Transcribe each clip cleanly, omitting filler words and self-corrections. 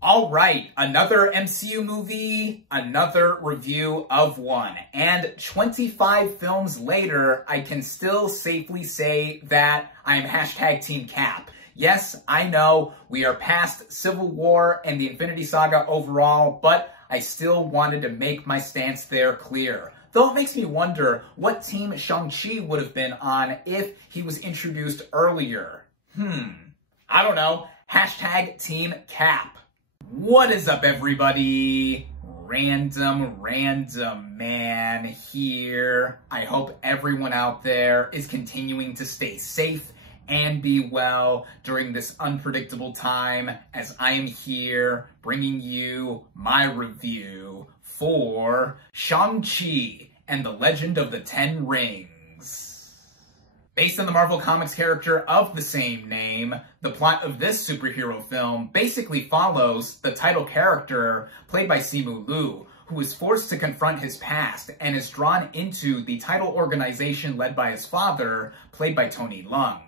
All right, another MCU movie, another review of one. And 25 films later, I can still safely say that I'm hashtag Team Cap. Yes, I know we are past Civil War and the Infinity Saga overall, but I still wanted to make my stance there clear. Though it makes me wonder what team Shang-Chi would have been on if he was introduced earlier. I don't know. Hashtag Team Cap. What is up, everybody? RandomRandomMan here. I hope everyone out there is continuing to stay safe and be well during this unpredictable time, as I am here bringing you my review for Shang-Chi and the Legend of the Ten Rings. Based on the Marvel Comics character of the same name, the plot of this superhero film basically follows the title character played by Simu Liu, who is forced to confront his past and is drawn into the title organization led by his father, played by Tony Leung.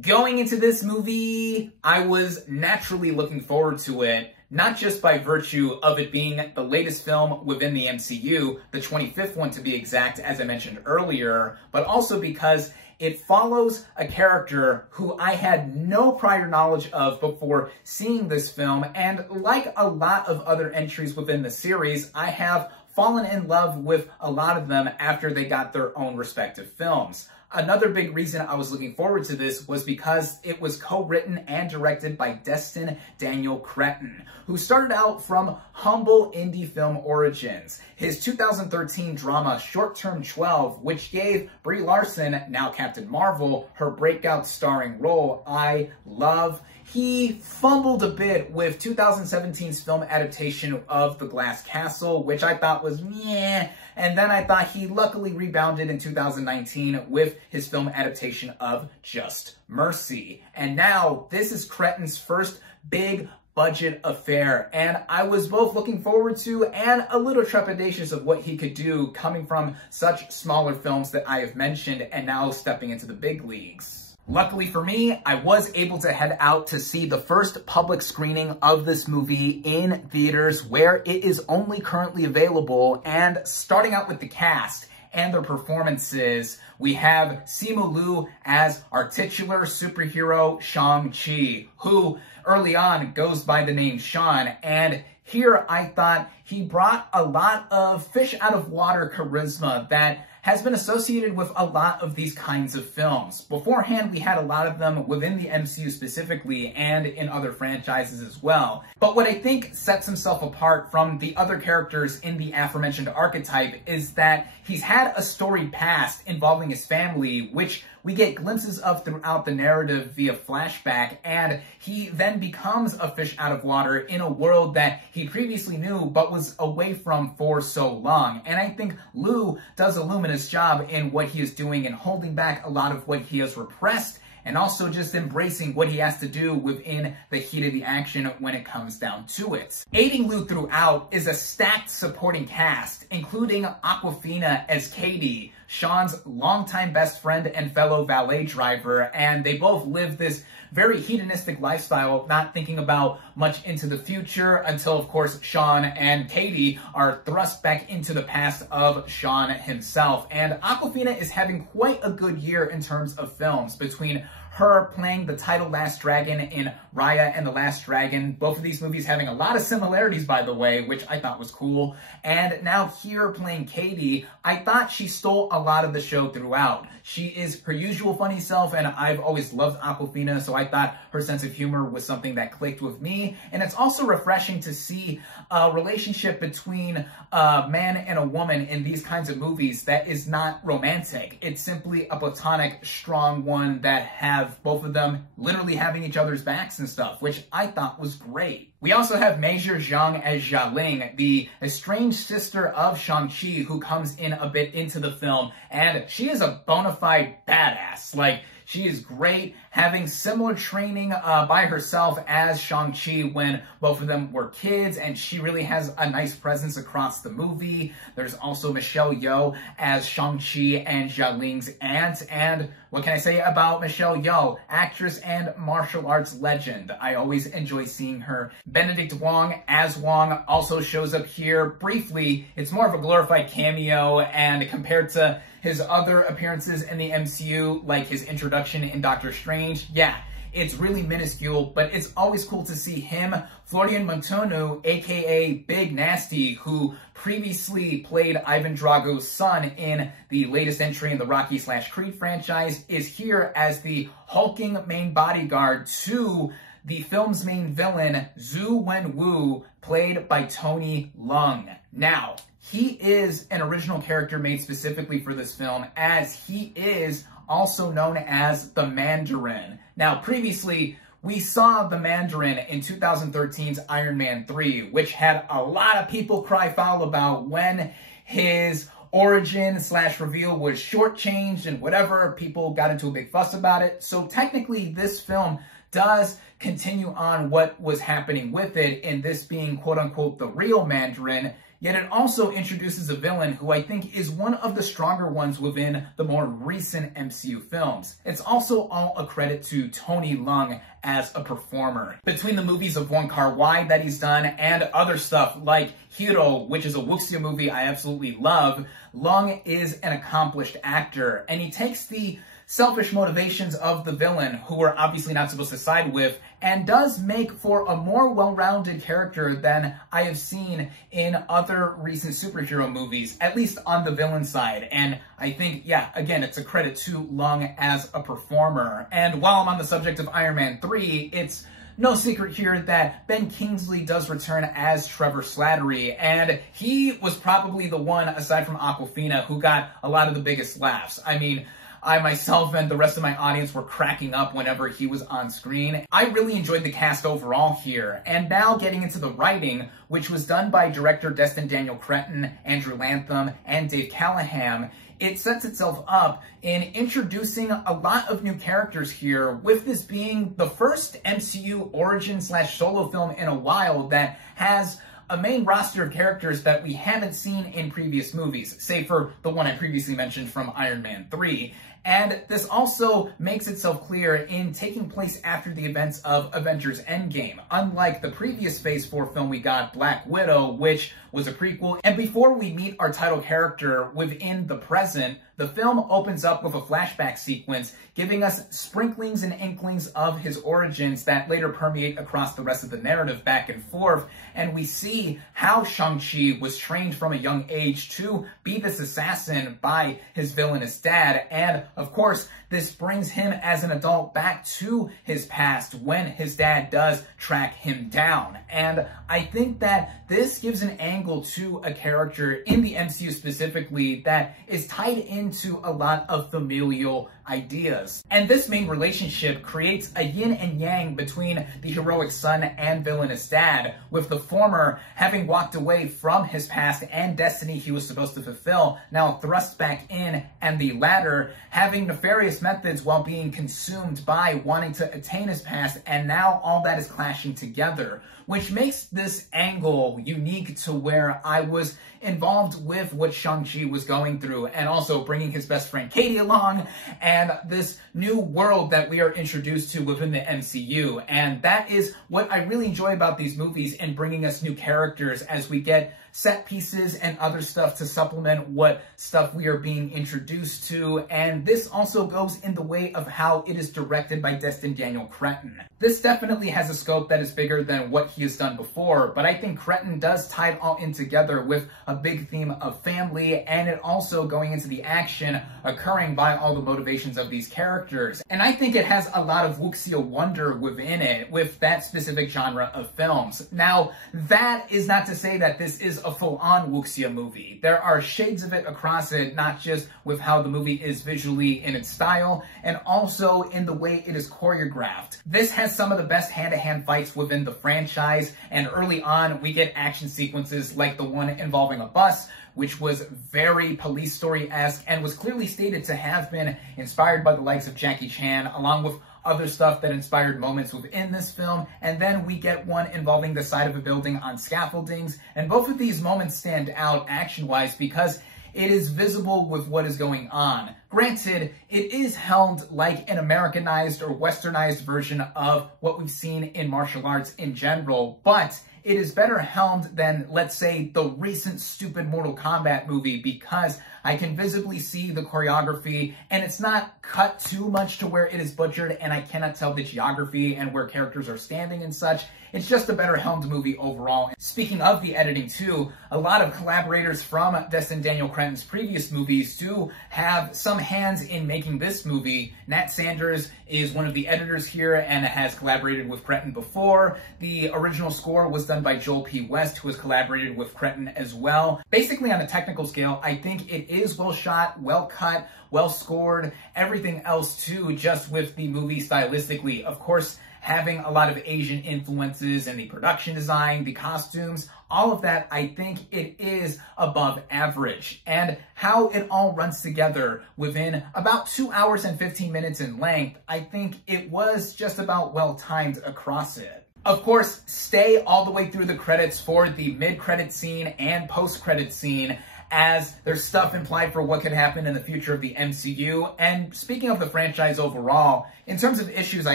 Going into this movie, I was naturally looking forward to it, not just by virtue of it being the latest film within the MCU, the 25th one to be exact, as I mentioned earlier, but also because it follows a character who I had no prior knowledge of before seeing this film, and like a lot of other entries within the series, I have fallen in love with a lot of them after they got their own respective films. Another big reason I was looking forward to this was because it was co-written and directed by Destin Daniel Cretton, who started out from humble indie film origins. His 2013 drama Short Term 12, which gave Brie Larson, now Captain Marvel, her breakout starring role, I love. He fumbled a bit with 2017's film adaptation of The Glass Castle, which I thought was meh, and then I thought he luckily rebounded in 2019 with his film adaptation of Just Mercy. And now, this is Cretton's first big budget affair, and I was both looking forward to and a little trepidatious of what he could do coming from such smaller films that I have mentioned and now stepping into the big leagues. Luckily for me, I was able to head out to see the first public screening of this movie in theaters where it is only currently available. And starting out with the cast and their performances, we have Simu Liu as our titular superhero Shang-Chi, who early on goes by the name Sean, and here I thought he brought a lot of fish out of water charisma that has been associated with a lot of these kinds of films. Beforehand, we had a lot of them within the MCU specifically and in other franchises as well. But what I think sets himself apart from the other characters in the aforementioned archetype is that he's had a storied past involving his family, which we get glimpses of throughout the narrative via flashback, and he then becomes a fish out of water in a world that he previously knew but was away from for so long. And I think Liu does a luminous job in what he is doing and holding back a lot of what he has repressed, and also just embracing what he has to do within the heat of the action when it comes down to it. Aiding Liu throughout is a stacked supporting cast, including Awkwafina as Katie, Sean's longtime best friend and fellow valet driver, and they both live this very hedonistic lifestyle, not thinking about much into the future until, of course, Sean and Katie are thrust back into the past of Sean himself. And Awkwafina is having quite a good year in terms of films, between her playing the title Last Dragon in Raya and the Last Dragon, both of these movies having a lot of similarities, by the way, which I thought was cool, and now here playing Katie, I thought she stole a lot of the show throughout. She is her usual funny self, and I've always loved Awkwafina, so I thought her sense of humor was something that clicked with me, and it's also refreshing to see a relationship between a man and a woman in these kinds of movies that is not romantic. It's simply a platonic, strong one that have both of them literally having each other's backs and stuff, which I thought was great. We also have Major Zhang as Jia Ling, the estranged sister of Shang-Chi, who comes in a bit into the film, and she is a bona fide badass. Like, She is great, having similar training by herself as Shang-Chi when both of them were kids, and she really has a nice presence across the movie. There's also Michelle Yeoh as Shang-Chi and Xiaoling's aunt, and what can I say about Michelle Yeoh? Actress and martial arts legend. I always enjoy seeing her. Benedict Wong as Wong also shows up here briefly. It's more of a glorified cameo, and compared to his other appearances in the MCU, like his introduction in Doctor Strange, yeah, it's really minuscule, but it's always cool to see him. Florian Munteanu, aka Big Nasty, who previously played Ivan Drago's son in the latest entry in the Rocky/Creed franchise, is here as the hulking main bodyguard to the film's main villain, Zhu Wenwu, played by Tony Leung. Now, he is an original character made specifically for this film, as he is also known as the Mandarin. Now, previously, we saw the Mandarin in 2013's Iron Man 3, which had a lot of people cry foul about when his origin/reveal was shortchanged and whatever. People got into a big fuss about it. So technically, this film does continue on what was happening with it, in this being quote-unquote the real Mandarin. Yet it also introduces a villain who I think is one of the stronger ones within the more recent MCU films. It's also all a credit to Tony Leung as a performer. Between the movies of Wong Kar-wai that he's done and other stuff like Hero, which is a wuxia movie I absolutely love, Leung is an accomplished actor, and he takes the selfish motivations of the villain, who we're obviously not supposed to side with, and does make for a more well-rounded character than I have seen in other recent superhero movies, at least on the villain side. And I think, yeah, again, it's a credit to Leung as a performer. And while I'm on the subject of Iron Man 3, it's no secret here that Ben Kingsley does return as Trevor Slattery, and he was probably the one, aside from Awkwafina, who got a lot of the biggest laughs. I mean, I myself and the rest of my audience were cracking up whenever he was on screen. I really enjoyed the cast overall here. And now getting into the writing, which was done by director Destin Daniel Cretton, Andrew Lantham, and Dave Callahan, it sets itself up in introducing a lot of new characters here, with this being the first MCU origin/solo film in a while that has a main roster of characters that we haven't seen in previous movies, save for the one I previously mentioned from Iron Man 3. And this also makes itself clear in taking place after the events of Avengers Endgame, unlike the previous Phase 4 film we got, Black Widow, which was a prequel. And before we meet our title character within the present, the film opens up with a flashback sequence, giving us sprinklings and inklings of his origins that later permeate across the rest of the narrative back and forth. And we see how Shang-Chi was trained from a young age to be this assassin by his villainous dad. And of course, this brings him as an adult back to his past when his dad does track him down. And I think that this gives an angle to a character in the MCU specifically that is tied into a lot of familial ideas. And this main relationship creates a yin and yang between the heroic son and villainous dad, with the former having walked away from his past and destiny he was supposed to fulfill, now thrust back in, and the latter having nefarious methods while being consumed by wanting to attain his past, and now all that is clashing together, which makes this angle unique to where I was involved with what Shang-Chi was going through, and also bringing his best friend Katie along, and this new world that we are introduced to within the MCU. And that is what I really enjoy about these movies, and bringing us new characters as we get set pieces and other stuff to supplement what stuff we are being introduced to. And this also goes in the way of how it is directed by Destin Daniel Cretton. This definitely has a scope that is bigger than what he has done before, but I think Cretton does tie it all in together with a big theme of family, and it also going into the action occurring by all the motivations of these characters. And I think it has a lot of wuxia wonder within it, with that specific genre of films. Now, that is not to say that this is a full-on wuxia movie. There are shades of it across it, not just with how the movie is visually in its style, and also in the way it is choreographed. This has some of the best hand-to-hand fights within the franchise, and early on we get action sequences like the one involving a bus, which was very police story-esque and was clearly stated to have been inspired by the likes of Jackie Chan, along with other stuff that inspired moments within this film. And then we get one involving the side of a building on scaffoldings. And both of these moments stand out action-wise because it is visible with what is going on. Granted, it is helmed like an Americanized or Westernized version of what we've seen in martial arts in general, but it is better helmed than, let's say, the recent stupid Mortal Kombat movie, because I can visibly see the choreography and it's not cut too much to where it is butchered and I cannot tell the geography and where characters are standing and such. It's just a better helmed movie overall. Speaking of the editing too, a lot of collaborators from Destin Daniel Cretton's previous movies do have some hands in making this movie. Nat Sanders is one of the editors here and has collaborated with Cretton before. The original score was done by Joel P. West, who has collaborated with Cretton as well. Basically, on a technical scale, I think it is well shot, well cut, well scored, everything else too, just with the movie stylistically. Of course, having a lot of Asian influences in the production design, the costumes, all of that, I think it is above average. And how it all runs together within about 2 hours and 15 minutes in length, I think it was just about well timed across it. Of course, stay all the way through the credits for the mid-credit scene and post-credit scene, as there's stuff implied for what could happen in the future of the MCU. And speaking of the franchise overall, in terms of issues I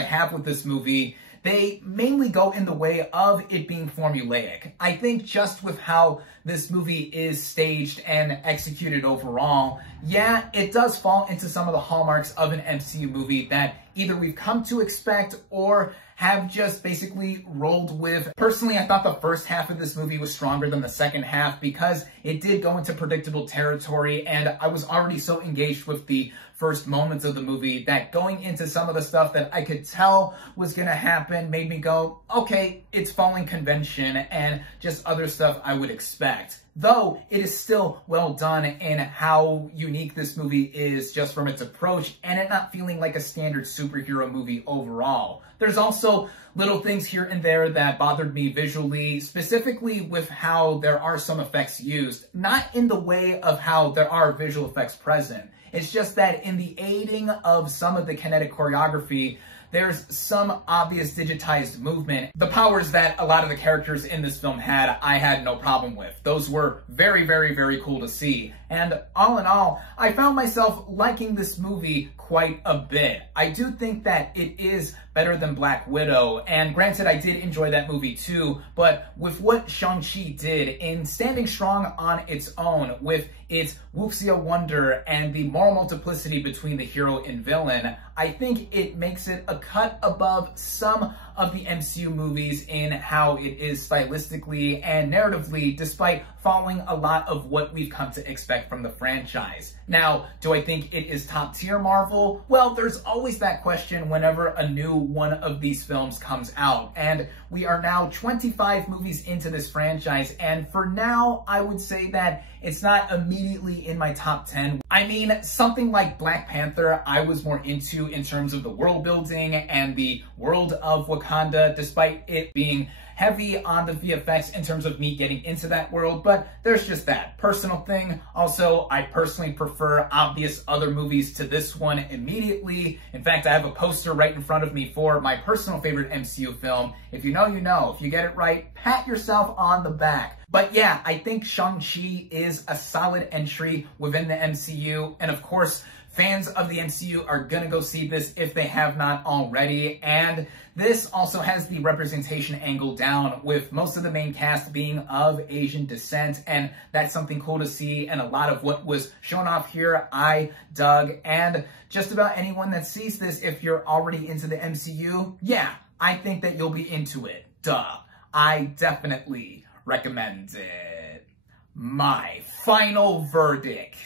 have with this movie, they mainly go in the way of it being formulaic. I think just with how this movie is staged and executed overall, yeah, it does fall into some of the hallmarks of an MCU movie that either we've come to expect or have just basically rolled with. Personally, I thought the first half of this movie was stronger than the second half because it did go into predictable territory, and I was already so engaged with the first moments of the movie that going into some of the stuff that I could tell was going to happen made me go, okay, it's following convention and just other stuff I would expect. Though it is still well done in how unique this movie is just from its approach and it not feeling like a standard superhero movie overall. There's also little things here and there that bothered me visually, specifically with how there are some effects used, not in the way of how there are visual effects present. It's just that in the aiding of some of the kinetic choreography, there's some obvious digitized movement. The powers that a lot of the characters in this film had, I had no problem with. Those were very, very, very cool to see. And all in all, I found myself liking this movie quite a bit. I do think that it is better than Black Widow, and granted, I did enjoy that movie too, but with what Shang-Chi did in standing strong on its own, with its wuxia wonder and the moral multiplicity between the hero and villain, I think it makes it a cut above some of the MCU movies in how it is stylistically and narratively, despite following a lot of what we've come to expect from the franchise. Now, do I think it is top tier Marvel? Well, there's always that question whenever a new one of these films comes out, and we are now 25 movies into this franchise, and for now, I would say that it's not immediately in my top 10. I mean, something like Black Panther, I was more into in terms of the world building and the world of Wakanda, despite it being heavy on the VFX in terms of me getting into that world, but there's just that personal thing. Also, I personally prefer obvious other movies to this one immediately. In fact, I have a poster right in front of me for my personal favorite MCU film. If you know, you know. If you get it right, pat yourself on the back. But yeah, I think Shang-Chi is a solid entry within the MCU, and of course, fans of the MCU are gonna go see this if they have not already, and this also has the representation angle down, with most of the main cast being of Asian descent, and that's something cool to see, and a lot of what was shown off here I dug, and just about anyone that sees this, if you're already into the MCU, yeah, I think that you'll be into it. Duh. I definitely recommend it. My final verdict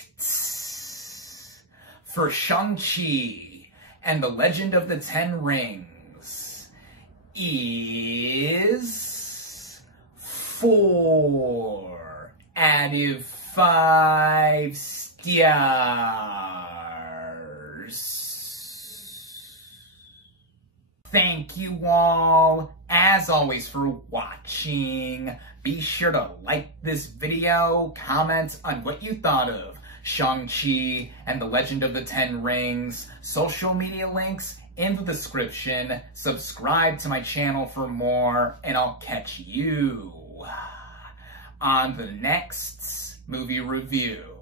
for Shang-Chi and the Legend of the Ten Rings is 4 out of 5 stars. Thank you all, as always, for watching. Be sure to like this video, comment on what you thought of Shang-Chi and the Legend of the Ten Rings. Social media links in the description. Subscribe to my channel for more, and I'll catch you on the next movie review.